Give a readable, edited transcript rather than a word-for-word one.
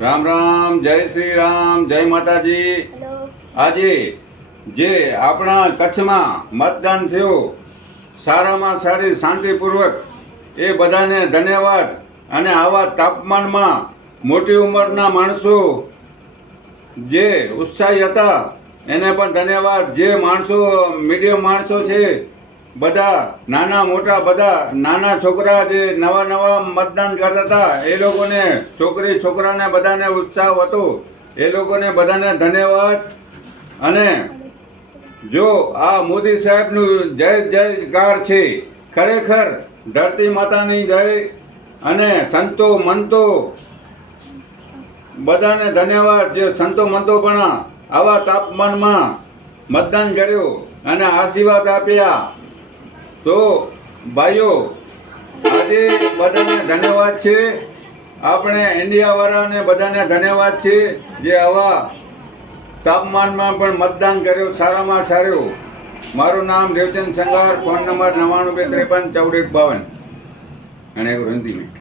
રામ રામ, જય શ્રી રામ, જય માતાજી. આજે જે આપણા કચ્છમાં મતદાન થયું સારામાં સારી શાંતિપૂર્વક, એ બધાને ધન્યવાદ. અને આવા તાપમાનમાં મોટી ઉંમરના માણસો જે ઉત્સાહી હતા એને પણ ધન્યવાદ. જે માણસો મીડિયમ માણસો છે, બધા નાના મોટા, બધા નાના છોકરા જે નવા નવા મતદાન કરતા હતા, એ લોકોને છોકરી છોકરાને બધાને ઉત્સાહ હતો. એ લોકોને બધાને ધન્યવાદ. અને જો આ મોદી સાહેબનું જય જયકાર છે, ખરેખર ધરતી માતાની જય. અને સંતો મંતો બધાને ધન્યવાદ. જે સંતો મંતો પણ આવા તાપમાનમાં મતદાન કર્યું અને આશીર્વાદ આપ્યા. તો ભાઈઓ, આજે બધાને ધન્યવાદ છે. આપણે ઇન્ડિયાવાળાને બધાને ધન્યવાદ છે, જે આવા તાપમાનમાં પણ મતદાન કર્યું સારામાં સારું. મારું નામ દેવચંદ સંગાર, ફોન નંબર 92 253 14 51. અને એક વિનંતી